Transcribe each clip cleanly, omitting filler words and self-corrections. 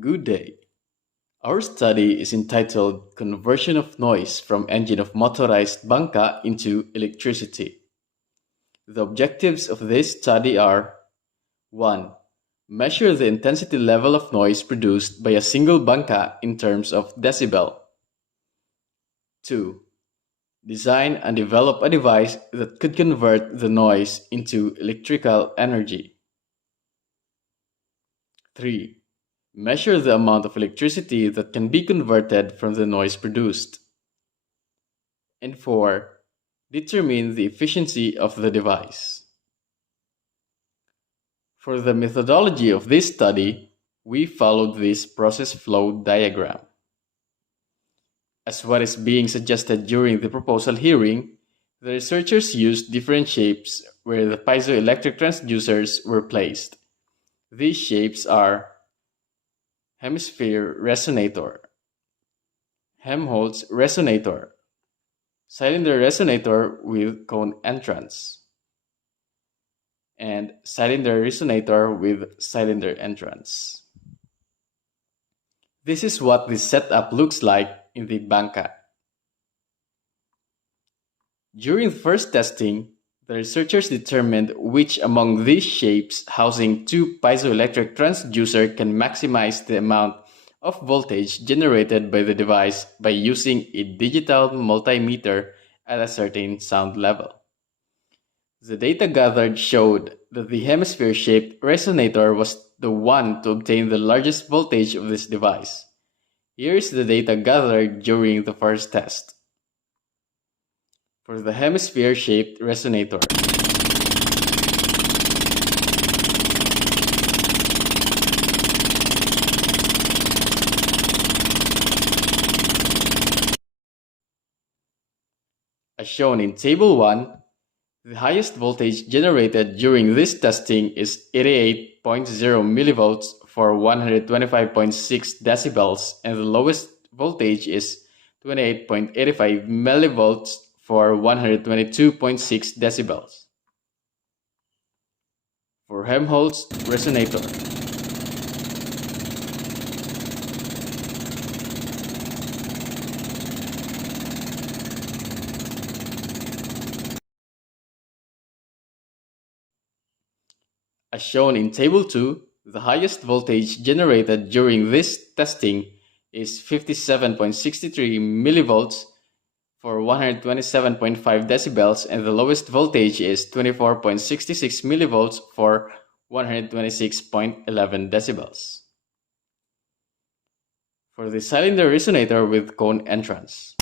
Good day. Our study is entitled Conversion of Noise from Engine of Motorized Bangka into Electricity. The objectives of this study are 1. Measure the intensity level of noise produced by a single Bangka in terms of decibel. 2. Design and develop a device that could convert the noise into electrical energy. 3. Measure the amount of electricity that can be converted from the noise produced. And 4. Determine the efficiency of the device. For the methodology of this study, we followed this process flow diagram. As what is being suggested during the proposal hearing, the researchers used different shapes where the piezoelectric transducers were placed. These shapes are hemisphere resonator, Helmholtz resonator, cylinder resonator with cone entrance, and cylinder resonator with cylinder entrance. This is what this setup looks like in the Bangka. During the first testing, the researchers determined which among these shapes housing two piezoelectric transducer can maximize the amount of voltage generated by the device by using a digital multimeter at a certain sound level. The data gathered showed that the hemisphere-shaped resonator was the one to obtain the largest voltage of this device. Here is the data gathered during the first test. For the hemisphere-shaped resonator, as shown in Table 1, the highest voltage generated during this testing is 88.0 millivolts for 125.6 decibels, and the lowest voltage is 28.85 millivolts for 122.6 decibels. For Helmholtz resonator, as shown in Table 2, the highest voltage generated during this testing is 57.63 millivolts for 127.5 decibels, and the lowest voltage is 24.66 millivolts for 126.11 decibels. For the cylinder resonator with cone entrance,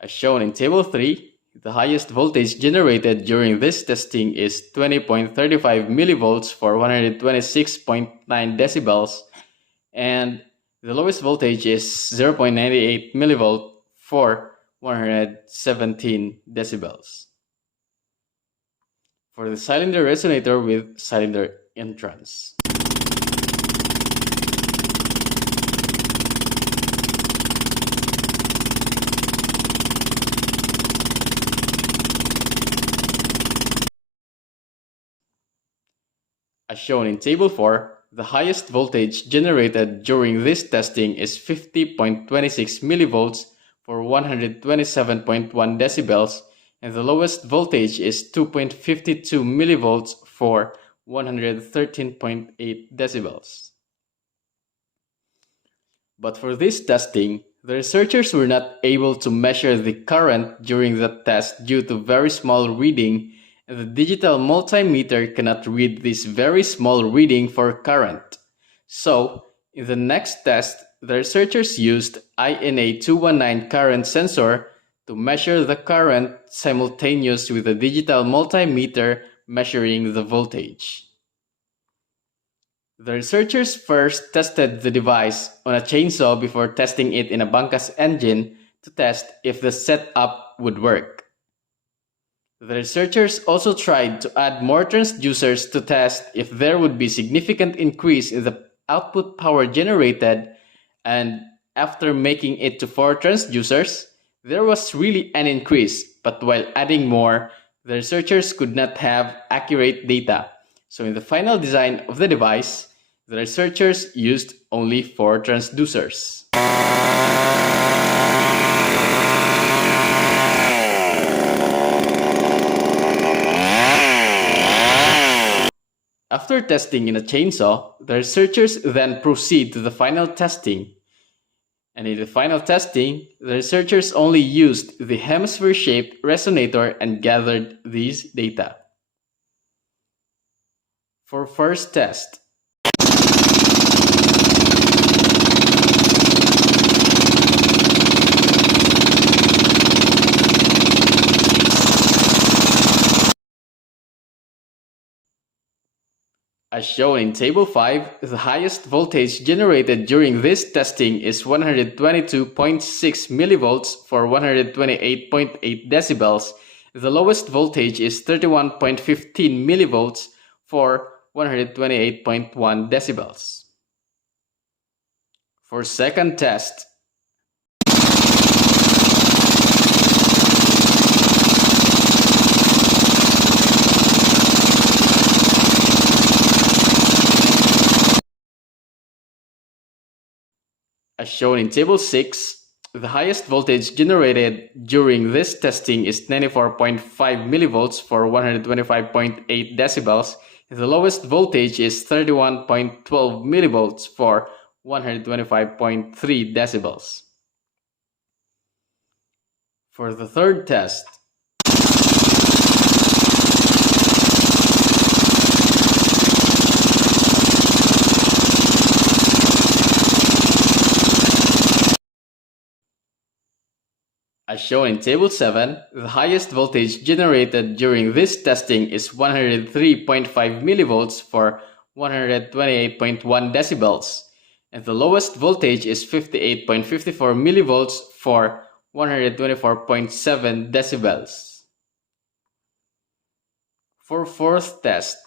as shown in Table 3, the highest voltage generated during this testing is 20.35 millivolts for 126.9 decibels, and the lowest voltage is 0.98 millivolt for 117 decibels. For the cylinder resonator with cylinder entrance, as shown in Table 4, the highest voltage generated during this testing is 50.26 millivolts for 127.1 decibels, and the lowest voltage is 2.52 millivolts for 113.8 decibels. But for this testing, the researchers were not able to measure the current during the test due to very small reading, and the digital multimeter cannot read this very small reading for current. So, in the next test, the researchers used INA219 current sensor to measure the current simultaneous with the digital multimeter measuring the voltage. The researchers first tested the device on a chainsaw before testing it in a Bangka's engine to test if the setup would work. The researchers also tried to add more transducers to test if there would be significant increase in the output power generated, and after making it to 4 transducers, there was really an increase, but while adding more, the researchers could not have accurate data. So in the final design of the device, the researchers used only 4 transducers. After testing in a chainsaw, the researchers then proceed to the final testing. And in the final testing, the researchers only used the hemisphere-shaped resonator and gathered these data. For first test, as shown in Table 5, the highest voltage generated during this testing is 122.6 millivolts for 128.8 decibels. The lowest voltage is 31.15 millivolts for 128.1 decibels. For second test, as shown in Table 6, the highest voltage generated during this testing is 94.5 millivolts for 125.8 decibels. The lowest voltage is 31.12 millivolts for 125.3 decibels. For the third test, as shown in Table 7, the highest voltage generated during this testing is 103.5 millivolts for 128.1 decibels, and the lowest voltage is 58.54 millivolts for 124.7 decibels. For fourth test,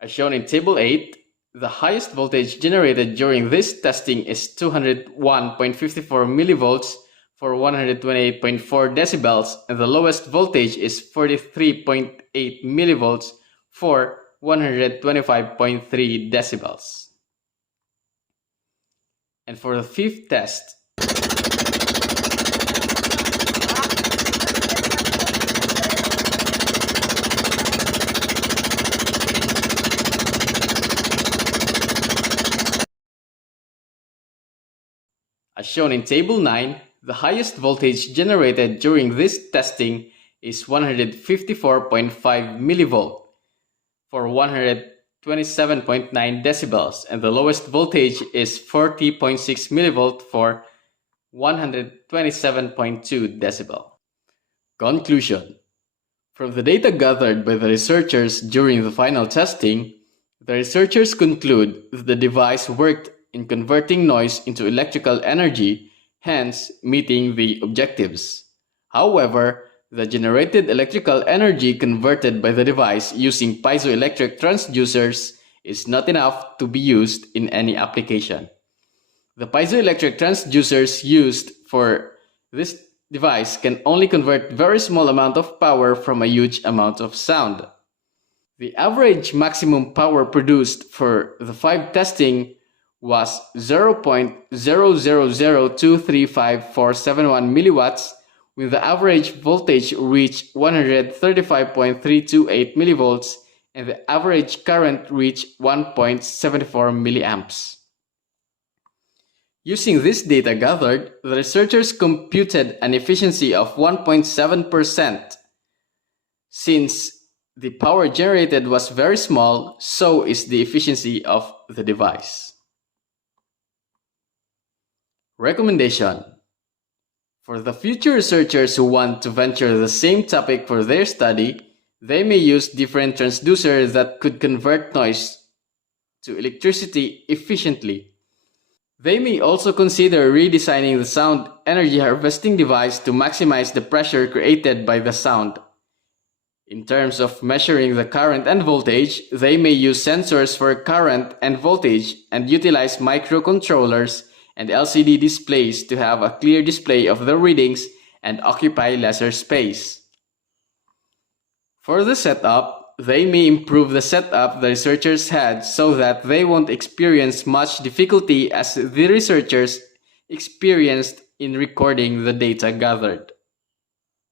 as shown in Table 8, the highest voltage generated during this testing is 201.54 millivolts for 128.4 decibels, and the lowest voltage is 43.8 millivolts for 125.3 decibels. And for the fifth test, as shown in Table 9, the highest voltage generated during this testing is 154.5 millivolt for 127.9 decibels, and the lowest voltage is 40.6 millivolt for 127.2 decibel. Conclusion: from the data gathered by the researchers during the final testing, the researchers conclude that the device worked in converting noise into electrical energy, hence meeting the objectives. However, the generated electrical energy converted by the device using piezoelectric transducers is not enough to be used in any application. The piezoelectric transducers used for this device can only convert very small amount of power from a huge amount of sound. The average maximum power produced for the 5 testing was 0.000235471 milliwatts, with the average voltage reached 135.328 millivolts and the average current reached 1.74 milliamps. Using this data gathered, the researchers computed an efficiency of 1.7%. Since the power generated was very small, so is the efficiency of the device. Recommendation: for the future researchers who want to venture the same topic for their study, they may use different transducers that could convert noise to electricity efficiently. They may also consider redesigning the sound energy harvesting device to maximize the pressure created by the sound. In terms of measuring the current and voltage, they may use sensors for current and voltage and utilize microcontrollers and LCD displays to have a clear display of the readings and occupy lesser space. For the setup, they may improve the setup the researchers had so that they won't experience much difficulty as the researchers experienced in recording the data gathered.